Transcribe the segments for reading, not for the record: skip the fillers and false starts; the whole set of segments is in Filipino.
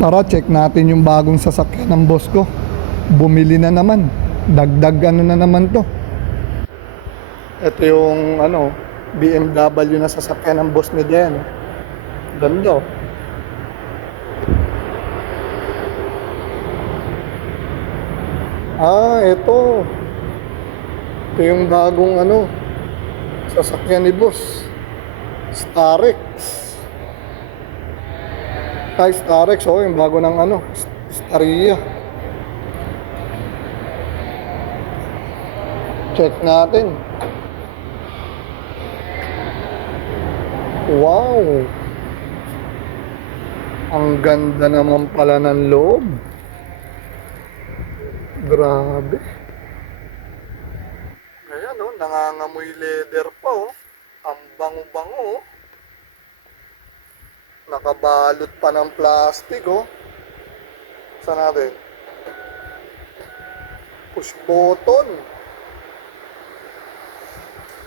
Tara, check natin yung bagong sasakyan ng boss ko. Bumili na naman. Dagdag ano na naman to. Ito yung BMW na sasakyan ng boss ni Jen. Ganda. Ito. Ito yung bagong sasakyan ni boss. Starex. Starex, yung bago ng Staria. Check natin. Wow! Ang ganda naman pala ng loob. Grabe. Ayan nangangamoy leather pa Ang bango-bango Nakabalot pa ng plastic Saan natin? Push button.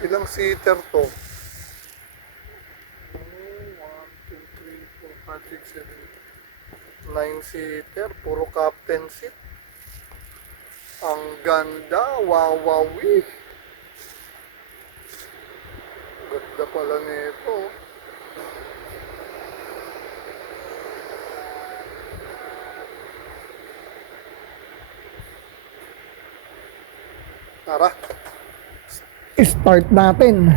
Ilang seater to? 9 seater, puro captain seat. Ang ganda, wawawi. Ganda pala nito. Tara, start natin.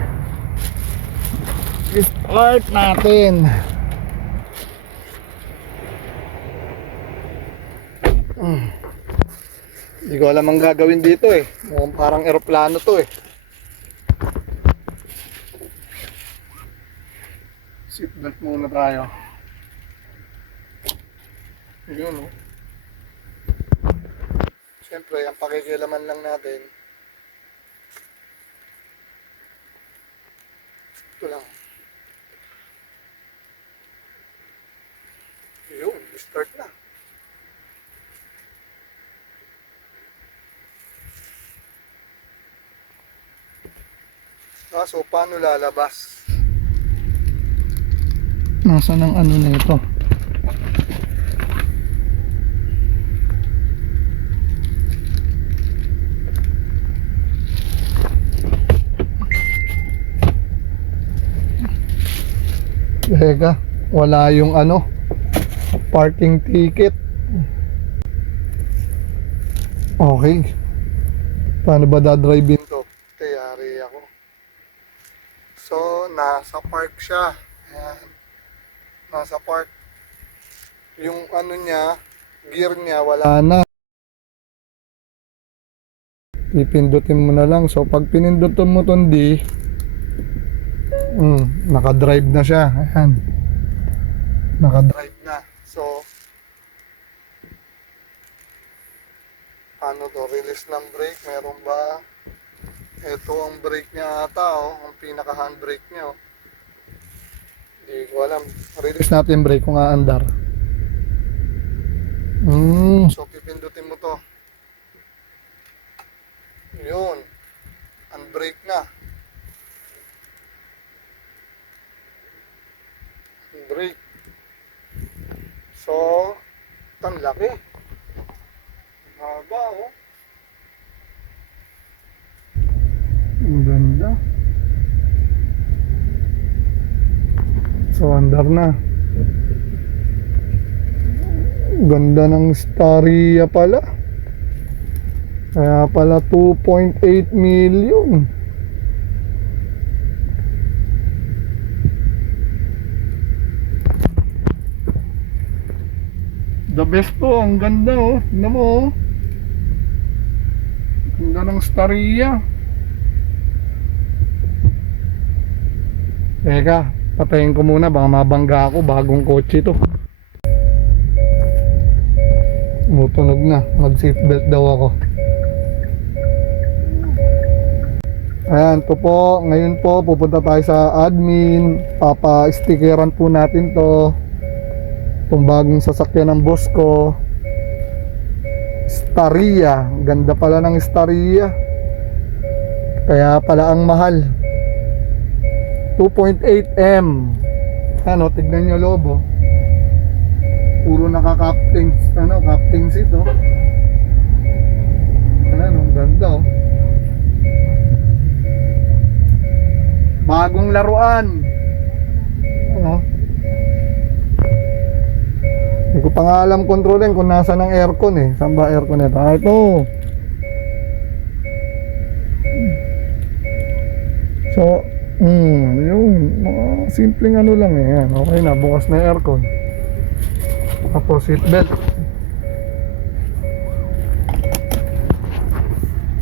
Hindi ko alam ang gagawin dito Mukhang parang eroplano to Seatbelt muna tayo. Yun Siyempre, ang pakikialaman lang natin. Ito lang. Yun, start na. So paano lalabas? Nasaan ang na ito? Teka, wala yung parking ticket. Okay. Paano ba dadrive to? Tayari ako. So, nasa park siya. Ayan. Nasa park. Yung niya, gear niya, wala na. Ipindutin mo na lang. So, pag pinindutin mo itong D, nakadrive na siya. Ayan. Nakadrive na. So, release ng brake. Meron ba? Ito ang brake niya ata, ang pinaka handbrake niya. Hindi ko alam. Release natin yung brake kung aandar. So pipindutin mo to. Yun. Handbrake na. Handbrake. So, ang laki. Haba Ang ganda. So, andar na. Ganda ng Staria pala. Kaya pala 2.8 million. The best to. Ang ganda Tignan mo Ganda ng Staria. Teka, patayin ko muna, baka mabangga ako, bagong kotse to. Tumutunog na, mag seatbelt daw ako. Ayan, to po, ngayon po pupunta tayo sa admin. Papa-stickeran po natin to. Itong bagong sasakyan ng boss ko, Staria. Ganda pala ng Staria. Kaya pala ang mahal. 2.8M. Tignan nyo loob Puro naka-captain, captain seat, oh. Ano, ganda, oh. Bagong laruan. Ano? Hindi ko pa nga alam kontrolin kung nasa ng aircon eh. Saan ba aircon ito? Ah, ito. So, yung mga simpleng ano lang eh. Yan, okay na, bukas na aircon. Tapos seatbelt.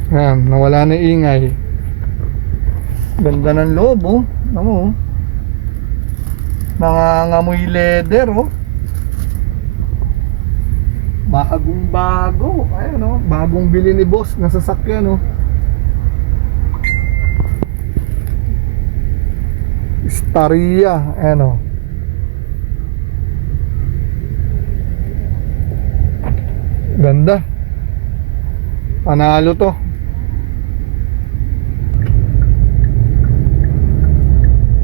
Yan, nawala na ingay. Ganda ng loob, oh. Ano, oh. Nangangamoy leather, oh. Bagong bago. Ayan, oh. Bagong bili ni boss na sasakyan, oh. Staria, ayan, oh. Ganda. Panalo to.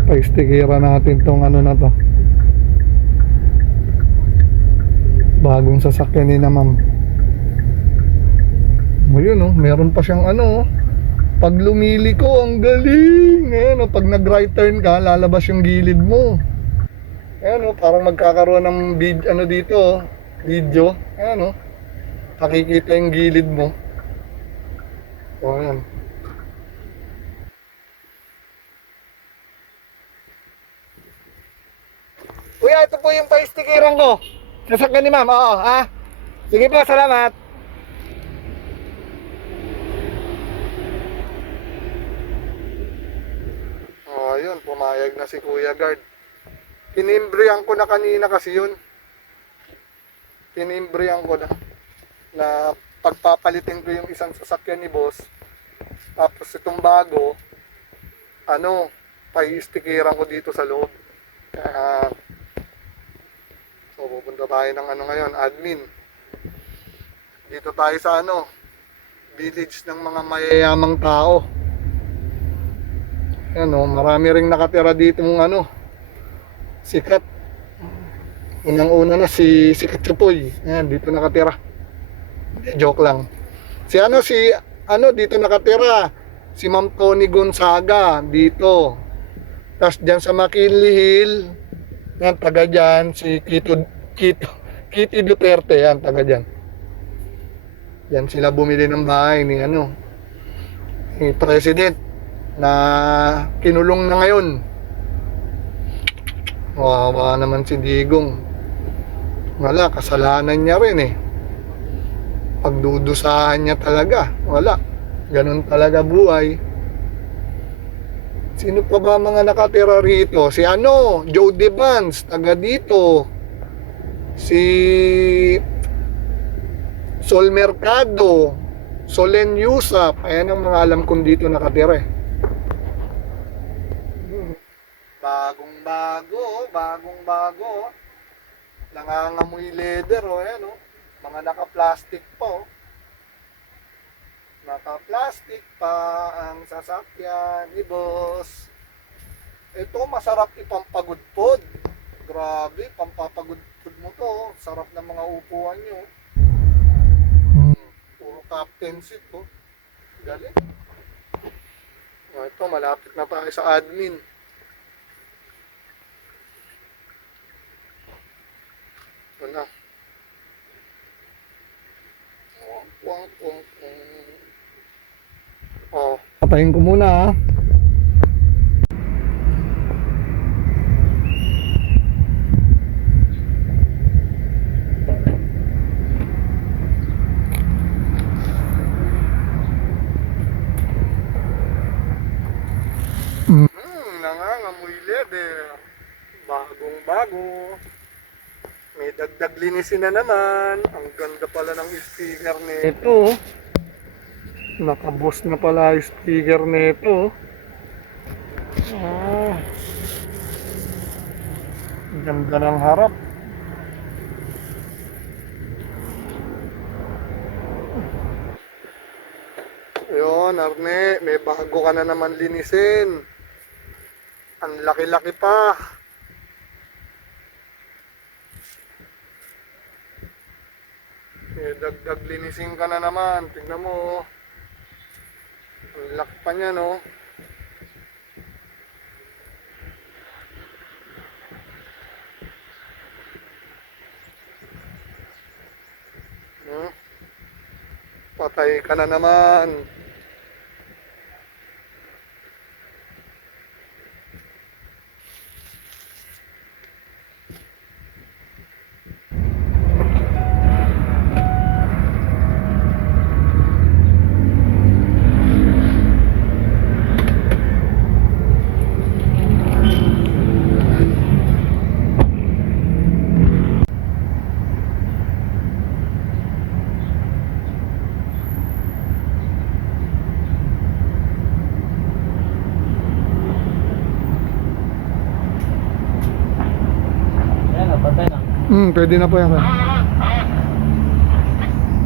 Pa-stickeran natin tong ano na to. Bagong sasakyan ni na ma'am. O yun, oh, meron pa siyang ano, oh. Pag lumili ko, ang galing. Ayan, oh, pag nag-right turn ka, lalabas yung gilid mo. Ayan, oh, parang magkakaroon ng ano dito, oh, video. Ayan, oh. Nakikita yung gilid mo. O, ayan. Kuya, ito po yung pa-stickeran ko. Sasakyan ni ma'am, oo, ha? Sige po, salamat. Oh, yun, pumayag na si Kuya Guard. Tinimbrihan ko na kanina kasi yun. Tinimbrihan ko na pagpapalitin ko yung isang sasakyan ni boss. Tapos itong bago, ano, pa-stickeran ko dito sa loob. Kaya, so pupunta tayo ng ano ngayon, admin. Dito tayo sa ano, village ng mga mayayamang tao. Ano, marami ring nakatira dito ng ano, sikat. Unang-una na si Sikat Chupoy. Ayan, dito nakatira. Joke lang. Si ano dito nakatira. Si Ma'am Tony Gonzaga dito. Tapos dyan sa McKinley Hill, yan, taga dyan, si Kitty Duterte, yan, taga dyan. Yan sila bumili ng bahay ni ano, ni President na kinulong na ngayon. Wawa naman si Digong. Wala, kasalanan niya rin eh. Pagdudusahan niya talaga. Wala. Ganun talaga buhay. Sino pa ba mga nakatira rito? Si ano, Joe Devans, taga dito. Si Sol Mercado, Solen Yusap. Ayan ang mga alam kong dito nakatira eh. Bagong bago. Nangangamoy leather, oh, ayan, oh. Mga naka-plastic pa, oh. Naka-plastic pa ang sasakyan ni boss. Ito, masarap ipampagudpod. Grabe, pampapagudpod mo to, oh. Sarap ng mga upuan nyo. Puro captain seat, oh. Galing. Oh, ito, malapit na tayo sa admin. Ito na. Oh, patayin ko muna, ha. Nangangamoy leather. Bagong bago. May dagdag linisin na naman. Ang ganda pala ng speaker nito. Nakabos na pala yung speaker nito. Ah, ganda ng harap. Yun, Arne, may bago ka na naman linisin. Ang laki-laki pa. dagdag linisin ka na naman. Tingnan mo. Ang laki pa niya, no? Hmm? Patay ka na naman. Ayan, napatay na. Pwede na po yan.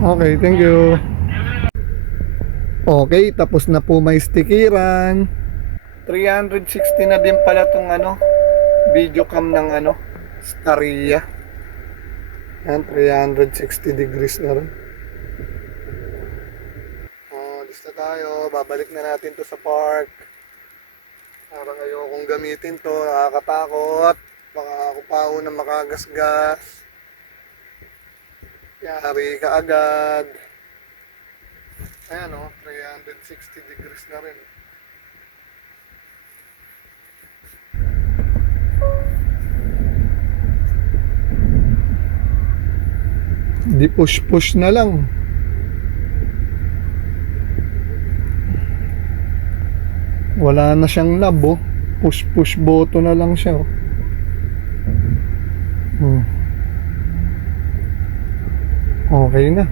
Okay, thank you. Okay, tapos na po may stikiran. 360 na din pala tong video cam ng Staria. Yan, 360 degrees na rin. Lista tayo. Babalik na natin to sa park. Parang ayokong gamitin to. Nakakatakot. Baka ako pa na makagasgas. Yari ka agad. Ayan 360 degrees na rin. Di push na lang. Wala na siyang knob, oh. Push button na lang siya, oh. Okay na.